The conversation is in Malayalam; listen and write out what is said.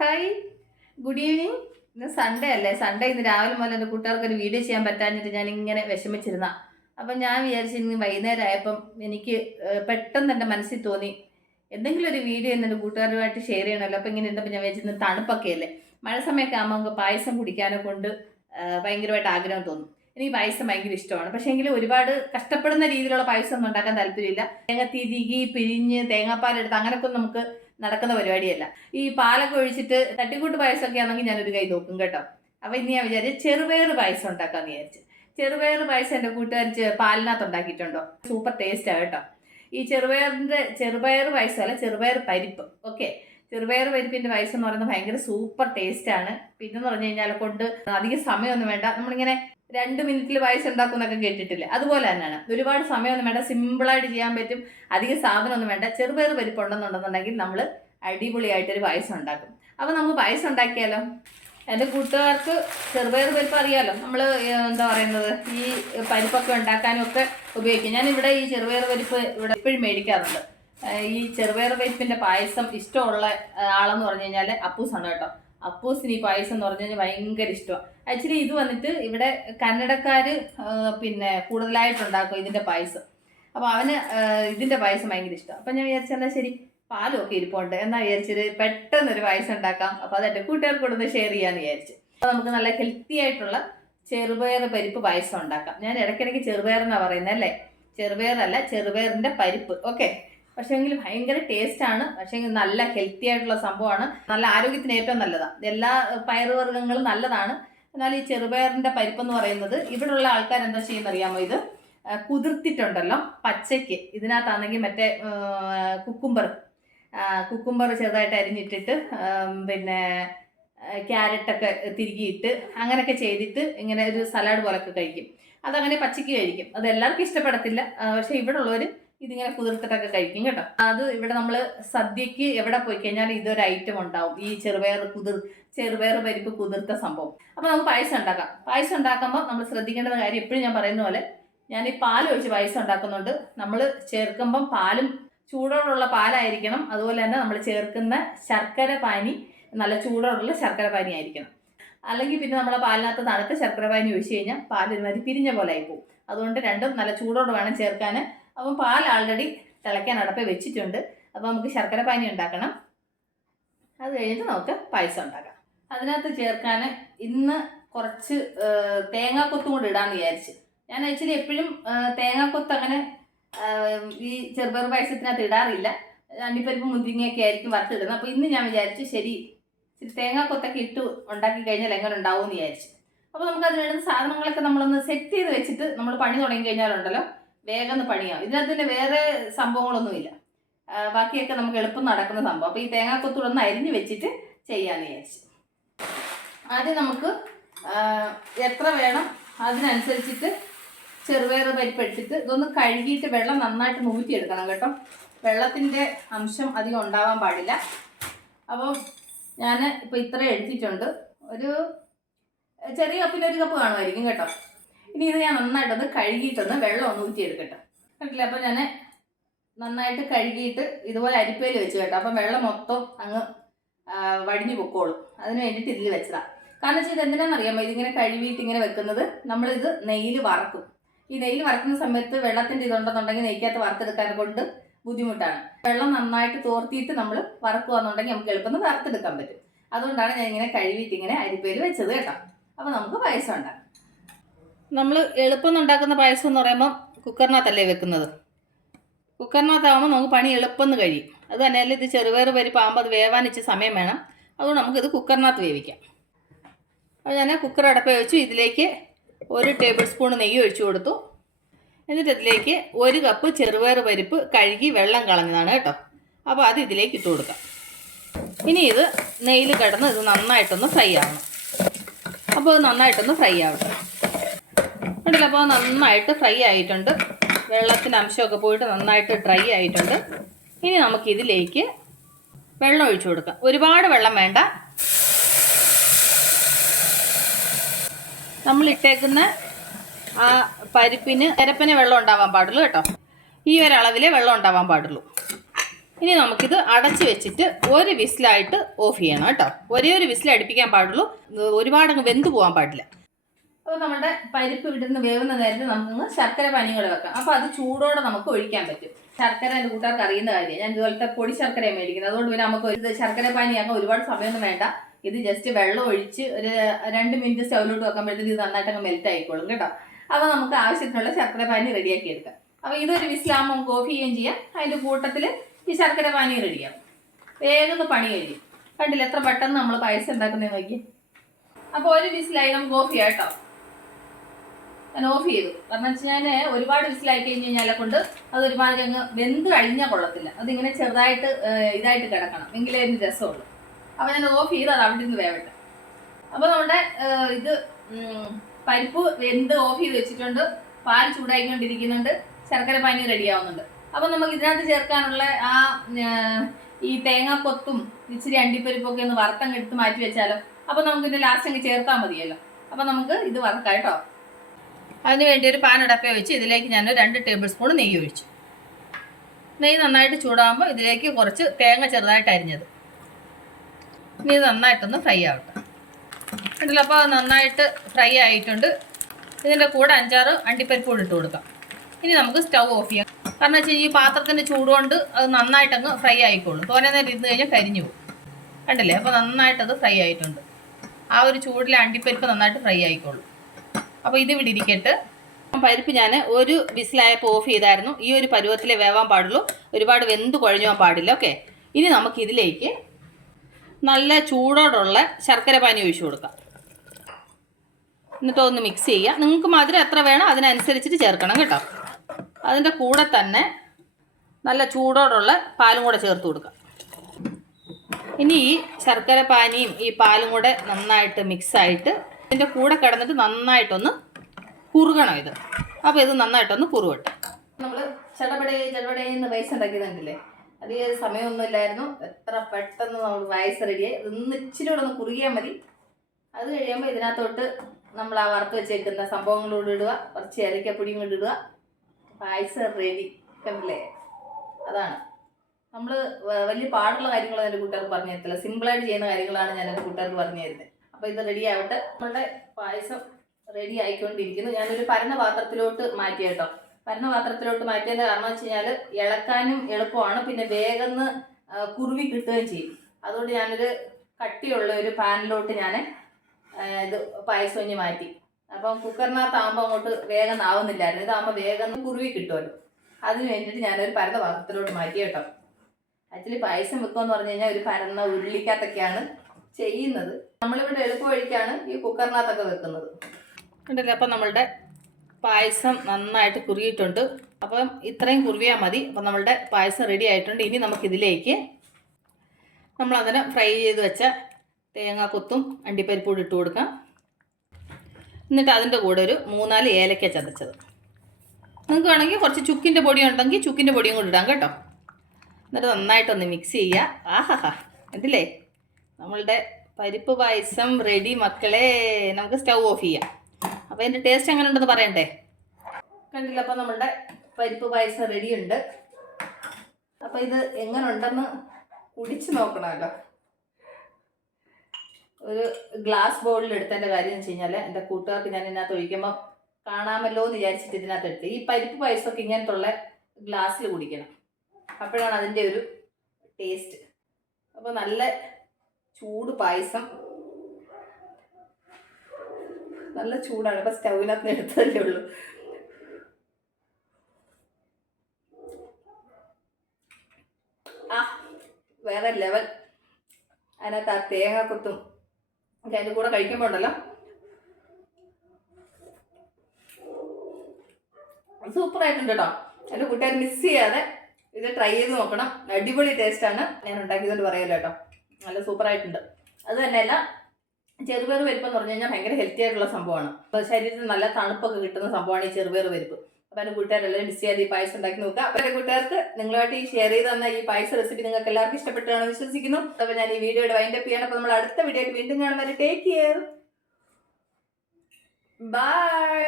ഹായ് ഗുഡ് ഈവനിങ് ഇന്ന് സൺഡേ അല്ലേ? സൺഡേ ഇന്ന് രാവിലെ മുതൽ എന്റെ കൂട്ടുകാർക്ക് ഒരു വീഡിയോ ചെയ്യാൻ പറ്റാഞ്ഞിട്ട് ഞാൻ ഇങ്ങനെ വിഷമിച്ചിരുന്ന. അപ്പം ഞാൻ വിചാരിച്ചു ഇന്ന് വൈകുന്നേരം ആയപ്പം എനിക്ക് പെട്ടെന്ന് എന്റെ മനസ്സിൽ തോന്നി എന്തെങ്കിലും ഒരു വീഡിയോ ഇന്ന് എന്റെ കൂട്ടുകാരുമായിട്ട് ഷെയർ ചെയ്യണമല്ലോ. അപ്പം ഇങ്ങനെ എന്താ ഞാൻ വിചാരിച്ചു തണുപ്പൊക്കെ അല്ലേ? മഴ സമയമൊക്കെ ആകുമ്പോൾ നമുക്ക് പായസം കുടിക്കാനെ കൊണ്ട് ഭയങ്കരമായിട്ട് ആഗ്രഹം തോന്നും. എനിക്ക് പായസം ഭയങ്കര ഇഷ്ടമാണ്. പക്ഷേ എങ്കിലും ഒരുപാട് കഷ്ടപ്പെടുന്ന രീതിയിലുള്ള പായസം ഒന്നും ഉണ്ടാക്കാൻ താല്പര്യമില്ല. തേങ്ങ തിരികി പിരിഞ്ഞ് തേങ്ങാപ്പാലെടുത്ത് അങ്ങനെയൊക്കെ നമുക്ക് നടക്കുന്ന പരിപാടിയല്ല. ഈ പാലൊക്കെ ഒഴിച്ചിട്ട് തട്ടിക്കൂട്ട് പായസമൊക്കെ ആണെങ്കിൽ ഞാനൊരു കൈ നോക്കും കേട്ടോ. അപ്പോൾ ഇനി ഞാൻ വിചാരിച്ചു ചെറുപയർ പായസം ഉണ്ടാക്കാമെന്ന് വിചാരിച്ചു. ചെറുപയർ പായസം എന്റെ കൂട്ടുകാരിച്ച് പാലിനകത്ത് ഉണ്ടാക്കിയിട്ടുണ്ടോ? സൂപ്പർ ടേസ്റ്റാണ് കേട്ടോ. ഈ ചെറുപയറിന്റെ ചെറുപയർ പായസമല്ല ചെറുപയർ പരിപ്പ്. ഓക്കെ. ചെറുപയർ പരിപ്പിന്റെ പായസം എന്ന് പറയുന്നത് ഭയങ്കര സൂപ്പർ ടേസ്റ്റാണ്. പിന്നെന്ന് പറഞ്ഞു കഴിഞ്ഞാൽ കൊണ്ട് അധികം സമയമൊന്നും വേണ്ട. നമ്മളിങ്ങനെ രണ്ട് മിനിറ്റിൽ പായസം ഉണ്ടാക്കുന്നൊക്കെ കേട്ടിട്ടില്ലേ? അതുപോലെ തന്നെയാണ്. ഒരുപാട് സമയമൊന്നും വേണ്ട. സിമ്പിളായിട്ട് ചെയ്യാൻ പറ്റും. അധികം സാധനം ഒന്നും വേണ്ട. ചെറുപയർ പരിപ്പ് ഉണ്ടെന്നുണ്ടെന്നുണ്ടെങ്കിൽ നമ്മൾ അടിപൊളിയായിട്ടൊരു പായസം ഉണ്ടാക്കും. അപ്പോൾ നമുക്ക് പായസം ഉണ്ടാക്കിയാലോ? എന്റെ കൂട്ടുകാർക്ക് ചെറുപയർ പരിപ്പ് അറിയാലോ? നമ്മൾ എന്താ പറയുന്നത്? ഈ പരിപ്പൊക്കെ ഉണ്ടാക്കാനും ഒക്കെ ഉപയോഗിക്കും. ഞാനിവിടെ ഈ ചെറുപയർ പരിപ്പ് ഇവിടെ എപ്പോഴും മേടിക്കാറുണ്ട്. ഈ ചെറുപയർ പരിപ്പിന്റെ പായസം ഇഷ്ടമുള്ള ആളെന്ന് പറഞ്ഞു കഴിഞ്ഞാൽ അപ്പൂസാണ് കേട്ടോ. അപ്പൂസിന് ഈ പായസം എന്ന് പറഞ്ഞു കഴിഞ്ഞാൽ ഭയങ്കര ഇഷ്ടമാണ് ആക്ച്വലി ഇത് വന്നിട്ട് ഇവിടെ കന്നഡക്കാർ പിന്നെ കൂടുതലായിട്ട് ഉണ്ടാക്കും ഇതിന്റെ പായസം. അപ്പോൾ അവന് ഇതിന്റെ പായസം ഭയങ്കര ഇഷ്ടം. അപ്പം ഞാൻ വിചാരിച്ചെന്നാൽ ശരി പാലൊക്കെ ഇരിപ്പുണ്ട്. എന്നാ വിചാരിച്ചത് പെട്ടെന്ന് ഒരു പായസം ഉണ്ടാക്കാം. അപ്പോൾ അത് എന്റെ കൂട്ടുകാർക്ക് കൊടുത്ത് ഷെയർ ചെയ്യാമെന്ന് വിചാരിച്ചു. അപ്പോൾ നമുക്ക് നല്ല ഹെൽത്തി ആയിട്ടുള്ള ചെറുപയർ പരിപ്പ് പായസം ഉണ്ടാക്കാം. ഞാൻ ഇടയ്ക്കിടയ്ക്ക് ചെറുപയർ എന്നാണ് പറയുന്നത് അല്ലേ? ചെറുപയറല്ല ചെറുപയറിന്റെ പരിപ്പ്. ഓക്കെ പക്ഷേ എങ്കിൽ ഭയങ്കര ടേസ്റ്റാണ് പക്ഷേ പക്ഷെ നല്ല ഹെൽത്തി ആയിട്ടുള്ള സംഭവമാണ്. നല്ല ആരോഗ്യത്തിന് ഏറ്റവും നല്ലതാണ്. എല്ലാ പയറുവർഗങ്ങളും നല്ലതാണ്. എന്നാൽ ഈ ചെറുപയറിന്റെ പരിപ്പെന്ന് പറയുന്നത് ഇവിടെയുള്ള ആൾക്കാർ എന്താ ചെയ്യുന്ന അറിയാമോ ഇത്? കുതിർത്തിട്ടുണ്ടല്ലോ പച്ചയ്ക്ക്. ഇതിനകത്താണെങ്കിൽ മറ്റേ കുക്കുംബർ. കുക്കുംബർ ചെറുതായിട്ട് അരിഞ്ഞിട്ടിട്ട് പിന്നെ ക്യാരറ്റൊക്കെ തിരികിയിട്ട് അങ്ങനെയൊക്കെ ചെയ്തിട്ട് ഇങ്ങനെ ഒരു സലാഡ് പോലൊക്കെ കഴിക്കും. അതങ്ങനെ പച്ചയ്ക്ക് കഴിക്കും. അത് എല്ലാവർക്കും ഇഷ്ടപ്പെടത്തില്ല പക്ഷേ ഇവിടെ ഉള്ളവർ ഇതിങ്ങനെ കുതിർത്തിട്ടൊക്കെ കഴിക്കും കേട്ടോ. അത് ഇവിടെ നമ്മൾ സദ്യക്ക് എവിടെ പോയി കഴിഞ്ഞാൽ ഇതൊരു ഐറ്റം ഉണ്ടാവും. ഈ ചെറുപയർ കുതിർ ചെറുപയർ പരിപ്പ് കുതിർത്ത സംഭവം. അപ്പോൾ നമുക്ക് പായസം ഉണ്ടാക്കാം. പായസം ഉണ്ടാക്കുമ്പോൾ നമ്മൾ ശ്രദ്ധിക്കേണ്ട കാര്യം എപ്പോഴും ഞാൻ പറയുന്ന പോലെ ഞാൻ ഈ പാൽ ഒഴിച്ച് പായസം ഉണ്ടാക്കുന്നുണ്ട്. നമ്മൾ ചേർക്കുമ്പം പാലും ചൂടോടുള്ള പാലായിരിക്കണം. അതുപോലെ തന്നെ നമ്മൾ ചേർക്കുന്ന ശർക്കര പാനി നല്ല ചൂടോടുള്ള ശർക്കര പാനി ആയിരിക്കണം. അല്ലെങ്കിൽ പിന്നെ നമ്മളെ പാലിനകത്ത് തണുത്ത ശർക്കര പാനി ഒഴിച്ച് കഴിഞ്ഞാൽ പാൽ ഒരുമാതിരി പിരിഞ്ഞ പോലെ ആയിപ്പോവും അതുകൊണ്ട് രണ്ടും നല്ല ചൂടോട് വേണം ചേർക്കാൻ അപ്പം പാൽ ആൾറെഡി തിളയ്ക്കാൻ അടപ്പ് വെച്ചിട്ടുണ്ട്. അപ്പോൾ നമുക്ക് ശർക്കര പാനി ഉണ്ടാക്കണം. അത് കഴിഞ്ഞിട്ട് നമുക്ക് പായസം ഉണ്ടാക്കാം. അതിനകത്ത് ചേർക്കാൻ ഇന്ന് കുറച്ച് തേങ്ങാക്കൊത്തും കൂടി ഇടാമെന്ന് വിചാരിച്ച്. ഞാൻ ആക്ച്വലി എപ്പോഴും തേങ്ങാക്കൊത്ത് അങ്ങനെ ഈ ചെറുപയർ പായസത്തിനകത്ത് ഇടാറില്ല. അണ്ടിപ്പരിപ്പ് മുന്തിരിങ്ങയൊക്കെ ആയിരിക്കും വറുത്തിടുന്നത്. അപ്പോൾ ഇന്ന് ഞാൻ വിചാരിച്ചു ശരി ഇച്ചിരി തേങ്ങാക്കൊത്തൊക്കെ ഇട്ട് ഉണ്ടാക്കി കഴിഞ്ഞാൽ എങ്ങനെ ഉണ്ടാവും എന്ന് വിചാരിച്ചു. അപ്പോൾ നമുക്ക് അതിന് സാധനങ്ങളൊക്കെ നമ്മളൊന്ന് സെറ്റ് ചെയ്ത് വെച്ചിട്ട് നമ്മൾ പണി തുടങ്ങി കഴിഞ്ഞാലുണ്ടല്ലോ വേഗം പണിയാവും. ഇതിനകത്ത് പിന്നെ വേറെ സംഭവങ്ങളൊന്നുമില്ല. ബാക്കിയൊക്കെ നമുക്ക് എളുപ്പം നടക്കുന്ന സംഭവം. അപ്പോൾ ഈ തേങ്ങാക്കൊത്തൂടെ ഒന്ന് അരിഞ്ഞ് വെച്ചിട്ട് ചെയ്യാമെന്ന് വിചാരിച്ചു. ആദ്യം നമുക്ക് എത്ര വേണം അതിനനുസരിച്ചിട്ട് ചെറുപയർ പരിപ്പ് ഇതൊന്ന് കഴുകിയിട്ട് വെള്ളം നന്നായിട്ട് നൂറ്റിയെടുക്കണം കേട്ടോ. വെള്ളത്തിന്റെ അംശം അധികം ഉണ്ടാവാൻ പാടില്ല. അപ്പോൾ ഞാൻ ഇപ്പോൾ ഇത്ര എടുത്തിട്ടുണ്ട്. ഒരു ചെറിയ കപ്പിന് ഒരു കപ്പ് കാണുമായിരിക്കും കേട്ടോ. ഇനി ഇത് ഞാൻ നന്നായിട്ടൊന്ന് കഴുകിയിട്ടൊന്ന് വെള്ളം ഒന്ന് ഊറ്റിയെടുക്കട്ടെ. കണ്ടില്ല? അപ്പോൾ ഞാൻ നന്നായിട്ട് കഴുകിയിട്ട് ഇതുപോലെ അരിപ്പയിൽ വെച്ച് കേട്ടോ. അപ്പം വെള്ളം മൊത്തം അങ്ങ് വടിഞ്ഞു പൊക്കോളും. അതിന് വേണ്ടിയിട്ട് ഇതിൽ വെച്ചതാണ് കാരണം വെച്ചാൽ ഇത് എന്തിനാണെന്നറിയാമോ ഇതിങ്ങനെ കഴുകിയിട്ട് ഇങ്ങനെ വെക്കുന്നത് നമ്മളിത് നെയ്യിൽ വറക്കും. ഈ നെയ്യിൽ വറക്കുന്ന സമയത്ത് വെള്ളത്തിന്റെ ഇതുണ്ടെന്നുണ്ടെങ്കിൽ നെയ്ക്കകത്ത് വറുത്തെടുക്കാൻ കൊണ്ട് ബുദ്ധിമുട്ടാണ്. വെള്ളം നന്നായിട്ട് തോർത്തിയിട്ട് നമ്മൾ വറക്കുകയെന്നുണ്ടെങ്കിൽ നമുക്ക് എളുപ്പം വറുത്തെടുക്കാൻ പറ്റും. അതുകൊണ്ടാണ് ഞാൻ ഇങ്ങനെ കഴുകിയിട്ട് ഇങ്ങനെ അരിപ്പയിൽ വെച്ചത് കേട്ടോ. അപ്പോൾ നമുക്ക് പായസം ഉണ്ടാക്കാം. നമ്മൾ എളുപ്പം ഉണ്ടാക്കുന്ന പായസം എന്ന് പറയുമ്പോൾ കുക്കറിനകത്തല്ലേ വെക്കുന്നത്? കുക്കറിനകത്താകുമ്പോൾ നമുക്ക് പണി എളുപ്പം കഴിയും. അത് തന്നെയല്ല ഇത് ചെറുപയർ പരിപ്പാകുമ്പോൾ അത് വേവാൻ സമയം വേണം. അതുകൊണ്ട് നമുക്കിത് കുക്കറിനകത്ത് വേവിക്കാം. അപ്പോൾ ഞാൻ കുക്കർ അടപ്പ് വെച്ചു. ഇതിലേക്ക് ഒരു ടേബിൾ സ്പൂൺ നെയ്യ് ഒഴിച്ചു കൊടുത്തു. എന്നിട്ട് ഇതിലേക്ക് ഒരു കപ്പ് ചെറുപയർ പരിപ്പ് കഴുകി വെള്ളം കളഞ്ഞതാണ് കേട്ടോ. അപ്പോൾ അത് ഇതിലേക്ക് ഇട്ട് കൊടുക്കാം. ഇനി ഇത് നെയ്യിൽ കിടന്ന് ഇത് നന്നായിട്ടൊന്ന് ഫ്രൈ ആവണം. അപ്പോൾ ഇത് നന്നായിട്ടൊന്ന് ഫ്രൈ ആവട്ടെ. ഉണ്ടല്ലോ അപ്പോൾ നന്നായിട്ട് ഫ്രൈ ആയിട്ടുണ്ട്. വെള്ളത്തിന്റെ അംശമൊക്കെ പോയിട്ട് നന്നായിട്ട് ഡ്രൈ ആയിട്ടുണ്ട്. ഇനി നമുക്കിതിലേക്ക് വെള്ളം ഒഴിച്ചു കൊടുക്കാം. ഒരുപാട് വെള്ളം വേണ്ട. നമ്മൾ ഇട്ടേക്കുന്ന ആ പരിപ്പിന് കരപ്പനെ വെള്ളം ഉണ്ടാവാൻ പാടുള്ളൂ കേട്ടോ. ഈ ഒരളവിലെ വെള്ളം ഉണ്ടാവാൻ പാടുള്ളൂ. ഇനി നമുക്കിത് അടച്ചു വെച്ചിട്ട് ഒരു വിസിലായിട്ട് ഓഫ് ചെയ്യണം കേട്ടോ. ഒരേ ഒരു വിസിൽ അടുപ്പിക്കാൻ പാടുള്ളൂ ഒരുപാടങ്ങ് വെന്ത് പോകാൻ പാടില്ല. അപ്പോൾ നമ്മുടെ പരിപ്പ് ഇടുന്ന വേവുന്ന നേരത്തെ നമുക്ക് ശർക്കര പാനിയും കൂടെ വെക്കാം. അപ്പോൾ അത് ചൂടോടെ നമുക്ക് ഒഴിക്കാൻ പറ്റും. ശർക്കര എന്റെ കൂട്ടുകാർക്ക് അറിയുന്ന കാര്യം. ഞാൻ ഇതുപോലത്തെ പൊടി ശർക്കരയാണ് മേടിക്കുന്നത്. അതുകൊണ്ട് പിന്നെ നമുക്ക് ഒരു ശർക്കര പാനിയാക്കാൻ ഒരുപാട് സമയമൊന്നും വേണ്ട. ഇത് ജസ്റ്റ് വെള്ളം ഒഴിച്ച് ഒരു രണ്ട് മിനിറ്റ് സ്റ്റൗവിലോട്ട് വെക്കുമ്പോഴത്തേക്ക് ഇത് നന്നായിട്ട് അങ്ങ് മെൽറ്റ് ആയിക്കോളും കേട്ടോ. അപ്പോൾ നമുക്ക് ആവശ്യത്തിനുള്ള ശർക്കര പാനി റെഡിയാക്കി എടുക്കാം അപ്പോൾ ഇതൊരു വിശ്രാമം കോഫി ചെയ്യാം. അതിന്റെ കൂട്ടത്തിൽ ഈ ശർക്കര പാനി റെഡിയാവും. വേഗം പണി കഴിയും കണ്ടില്ല എത്ര പെട്ടെന്ന് നമ്മൾ പായസം ഉണ്ടാക്കുന്നേ നോക്കി അപ്പോൾ ഒരു വിസിലായി നമുക്ക് ഓഫ് കേട്ടോ. ഞാൻ ഓഫ് ചെയ്തു. കാരണം വെച്ച് ഞാൻ ഒരുപാട് വിസിലായി കഴിഞ്ഞ് കഴിഞ്ഞാലെ കൊണ്ട് അത് ഒരുമാതിരി അങ്ങ് വെന്ത് കഴിഞ്ഞാൽ കൊള്ളത്തില്ല. അതിങ്ങനെ ചെറുതായിട്ട് ഇതായിട്ട് കിടക്കണം. എങ്കിലേ അതിന് രസമുള്ളൂ. അപ്പോൾ ഞാൻ ഓഫ് ചെയ്ത് അത് അവിടെ നിന്ന് വേവട്ടെ. അപ്പോൾ നമ്മുടെ ഇത് പരിപ്പ് വെന്ത് ഓഫ് ചെയ്ത് വെച്ചിട്ടുണ്ട്. പാൽ ചൂടായിക്കൊണ്ടിരിക്കുന്നുണ്ട്. ശർക്കര പാനി റെഡി ആവുന്നുണ്ട്. അപ്പോൾ നമുക്ക് ഇതിനകത്ത് ചേർക്കാനുള്ള ആ ഈ തേങ്ങാക്കൊത്തും ഇച്ചിരി അണ്ടിപ്പരിപ്പൊക്കെ ഒന്ന് വറുത്തങ്ങ് എടുത്ത് മാറ്റി വെച്ചാലോ. അപ്പം നമുക്ക് ഇതിന്റെ ലാസ്റ്റ് അങ്ങ് ചേർത്താൽ മതിയല്ലോ. അപ്പം നമുക്ക് ഇത് വറക്കാം കേട്ടോ. അതിന് വേണ്ടി ഒരു പാൻ അടപ്പ വെച്ച് ഇതിലേക്ക് ഞാൻ രണ്ട് ടേബിൾ സ്പൂൺ നെയ്യ് ഒഴിച്ചു. നെയ്യ് നന്നായിട്ട് ചൂടാകുമ്പോൾ ഇതിലേക്ക് കുറച്ച് തേങ്ങ ചെറുതായിട്ട് അരിഞ്ഞത്. ഇനി നന്നായിട്ടൊന്ന് ഫ്രൈ ആവട്ടെ. ഇതിലപ്പോൾ നന്നായിട്ട് ഫ്രൈ ആയിട്ടുണ്ട്. ഇതിന്റെ കൂടെ അഞ്ചാറ് അണ്ടിപ്പരിപ്പ് കൂടി ഇട്ട് കൊടുക്കാം. ഇനി നമുക്ക് സ്റ്റൗ ഓഫ് ചെയ്യാം. കാരണം വെച്ചാൽ ഈ പാത്രത്തിന്റെ ചൂടുകൊണ്ട് അത് നന്നായിട്ടങ്ങ് ഫ്രൈ ആയിക്കോളും. തോനെ നേരം ഇരുന്ന് കഴിഞ്ഞാൽ കരിഞ്ഞു പോകും. കണ്ടില്ലേ? അപ്പോൾ നന്നായിട്ടത് ഫ്രൈ ആയിട്ടുണ്ട്. ആ ഒരു ചൂടിലെ അണ്ടിപ്പരിപ്പ് നന്നായിട്ട് ഫ്രൈ ആയിക്കോളും. അപ്പോൾ ഇത് ഇവിടെ ഇരിക്കട്ട്. പരിപ്പ് ഞാൻ ഒരു വിസിലായപ്പോൾ ഓഫ് ചെയ്തായിരുന്നു. ഈ ഒരു പരുവത്തിലേ വേവാൻ പാടുള്ളൂ. ഒരുപാട് വെന്ത് കുഴഞ്ഞു പോകാൻ പാടില്ല ഓക്കെ ഇനി നമുക്ക് ഇതിലേക്ക് നല്ല ചൂടോടുള്ള ശർക്കര പാനി ഒഴിച്ചു കൊടുക്കാം. എന്നിട്ട് ഒന്ന് മിക്സ് ചെയ്യുക. നിങ്ങൾക്ക് മധുരം എത്ര വേണം അതിനനുസരിച്ചിട്ട് ചേർക്കണം കേട്ടോ. അതിന്റെ കൂടെ തന്നെ നല്ല ചൂടോടുള്ള പാലും കൂടെ ചേർത്ത് കൊടുക്കാം. ഇനി ഈ ശർക്കര പാനിയും ഈ പാലും കൂടെ നന്നായിട്ട് മിക്സായിട്ട് ഇതിന്റെ കൂടെ കിടന്നിട്ട് നന്നായിട്ടൊന്ന് കുറുകണം ഇത്. അപ്പോൾ ഇത് നന്നായിട്ടൊന്ന് കുറുകട്ടെ. നമ്മൾ ചടപടേ ചടപടേ എന്ന് വയസ്സ് ഉണ്ടാക്കിയതുണ്ടല്ലേ അധികം സമയമൊന്നും ഇല്ലായിരുന്നു. എത്ര പെട്ടെന്ന് നമ്മൾ വയസ്സ് റെഡിയായി ഇതൊന്ന് ഇച്ചിരി കൂടെ ഒന്ന് കുറുകിയാൽ മതി. അത് കഴിയുമ്പോൾ ഇതിനകത്തോട്ട് നമ്മൾ ആ വറുത്ത് വെച്ചേക്കുന്ന സംഭവങ്ങളോട് ഇടുക. കുറച്ച് ഏലക്കപ്പൊടിയും കൊണ്ട് ഇടുക. പായസം റെഡി കണ്ടില്ലേ? അതാണ്. നമ്മൾ വലിയ പാടുള്ള കാര്യങ്ങളൊന്നും എന്റെ കൂട്ടുകാർക്ക് പറഞ്ഞു തരത്തില്ല. സിമ്പിളായിട്ട് ചെയ്യുന്ന കാര്യങ്ങളാണ് ഞാൻ എന്റെ കൂട്ടുകാർക്ക് പറഞ്ഞു തരുന്നത്. അപ്പോൾ ഇത് റെഡി ആവട്ടെ. നമ്മളുടെ പായസം റെഡി ആയിക്കൊണ്ടിരിക്കുന്നു. ഞാനൊരു പരന്ന പാത്രത്തിലോട്ട് മാറ്റി കേട്ടോ. പരന്ന പാത്രത്തിലോട്ട് മാറ്റിയത് കാരണം വെച്ച് കഴിഞ്ഞാൽ ഇളക്കാനും എളുപ്പമാണ്. പിന്നെ വേഗം കുറുവി കിട്ടുകയും ചെയ്യും. അതുകൊണ്ട് ഞാനൊരു കട്ടിയുള്ള ഒരു പാനിലോട്ട് ഞാൻ ഇത് പായസം ഇനി മാറ്റി. അപ്പം കുക്കറിനകത്താകുമ്പോൾ അങ്ങോട്ട് വേഗം ആവുന്നില്ലായിരുന്നു. ഇതാകുമ്പോൾ വേഗം കുറുവി കിട്ടുമല്ലോ. അതിന് വേണ്ടിയിട്ട് ഞാനൊരു പരന്ന പാത്രത്തിലോട്ട് മാറ്റി കേട്ടോ. ആക്ച്വലി പായസം വെക്കുമെന്ന് പറഞ്ഞു കഴിഞ്ഞാൽ ഒരു പരന്ന ഉരുളിക്കകത്തൊക്കെയാണ് ചെയ്യുന്നത്. നമ്മളിവിടെ എളുപ്പ വഴിക്കാണ് ഈ കുക്കറിനകത്തൊക്കെ വെക്കുന്നത്. ഉണ്ടല്ലോ അപ്പം നമ്മളുടെ പായസം നന്നായിട്ട് കുറുകിയിട്ടുണ്ട്. അപ്പം ഇത്രയും കുറുവിയാൽ മതി. അപ്പം നമ്മളുടെ പായസം റെഡി ആയിട്ടുണ്ട്. ഇനി നമുക്കിതിലേക്ക് നമ്മളതിനെ ഫ്രൈ ചെയ്ത് വെച്ച തേങ്ങാക്കൊത്തും അണ്ടിപ്പരിപ്പൂടി ഇട്ട് കൊടുക്കാം. എന്നിട്ട് അതിന്റെ കൂടെ ഒരു മൂന്നാൽ ഏലക്ക ചതച്ചത്. നിങ്ങൾക്ക് വേണമെങ്കിൽ കുറച്ച് ചുക്കിന്റെ പൊടി ഉണ്ടെങ്കിൽ ചുക്കിന്റെ പൊടിയും കൂടി കേട്ടോ. എന്നിട്ട് നന്നായിട്ടൊന്ന് മിക്സ് ചെയ്യുക. ആഹാഹാ ഇതില്ലേ നമ്മളുടെ പരിപ്പ് പായസം റെഡി മക്കളെ നമുക്ക് സ്റ്റൗ ഓഫ് ചെയ്യാം. അപ്പോൾ അതിന്റെ ടേസ്റ്റ് എങ്ങനെ ഉണ്ടെന്ന് പറയണ്ടേ? കണ്ടില്ല അപ്പോൾ നമ്മളുടെ പരിപ്പ് പായസം റെഡി ഉണ്ട്. അപ്പോൾ ഇത് എങ്ങനെ ഉണ്ടെന്ന് കുടിച്ച് നോക്കണമല്ലോ. ഒരു ഗ്ലാസ് ബോളിൽ എടുത്തതിന്റെ കാര്യം വെച്ച് കഴിഞ്ഞാൽ എന്റെ കൂട്ടുകാർക്ക് ഞാൻ ഇതിനകത്ത് ഒഴിക്കുമ്പോൾ കാണാമല്ലോ എന്ന് വിചാരിച്ചിട്ട് ഇതിനകത്ത് എടുത്ത് ഈ പരിപ്പ് പായസമൊക്കെ ഇങ്ങനത്തുള്ള ഗ്ലാസ്സിൽ കുടിക്കണം. അപ്പോഴാണ് അതിന്റെ ഒരു ടേസ്റ്റ് അപ്പോൾ നല്ല ചൂട് പായസം. നല്ല ചൂടാണ്. ഇപ്പം സ്റ്റൗവിനകത്ത് എടുത്തതല്ലേ ഉള്ളൂ. ആ വേറെ ലെവൽ അതിനകത്ത് ആ തേങ്ങ കൊത്തും. അതിന്റെ കൂടെ കഴിക്കുമ്പോൾ ഉണ്ടല്ലോ. സൂപ്പർ ആയിട്ടുണ്ട് കേട്ടോ എന്റെ കൂട്ടുകാർ മിസ് ചെയ്യാതെ ഇത് ട്രൈ ചെയ്ത് നോക്കണം. അടിപൊളി ടേസ്റ്റാണ് ഞാൻ ഉണ്ടാക്കിയതുകൊണ്ട് പറയല്ലോ കേട്ടോ നല്ല സൂപ്പർ ആയിട്ടുണ്ട് അത് തന്നെയല്ല ചെറുപയർ പരിപ്പ് എന്ന് പറഞ്ഞു കഴിഞ്ഞാൽ ഭയങ്കര ഹെൽത്തി ആയിട്ടുള്ള സംഭവമാണ്. അപ്പോൾ ശരീരത്തിന് നല്ല തണുപ്പൊക്കെ കിട്ടുന്ന സംഭവമാണ് ഈ ചെറുപയർ പരിപ്പ്. അപ്പോൾ എന്റെ കൂട്ടുകാരെല്ലാം മിസ് ചെയ്യാതെ ഈ പായസം ഉണ്ടാക്കി നോക്കുക. അപ്പോൾ എന്റെ കൂട്ടുകാർക്ക് നിങ്ങളുമായിട്ട് ഈ ഷെയർ ചെയ്ത് തന്ന ഈ പായസ റെസിപ്പി നിങ്ങൾക്ക് എല്ലാവർക്കും ഇഷ്ടപ്പെട്ടാണെന്ന് വിശ്വസിക്കുന്നു. അപ്പോൾ ഞാൻ ഈ വീഡിയോയുടെ വൈൻഡപ്പ് ചെയ്യണം. അപ്പോൾ നമ്മൾ അടുത്ത വീഡിയോ വീണ്ടും കാണുന്നവരെ ടേക്ക് കെയർ ബൈ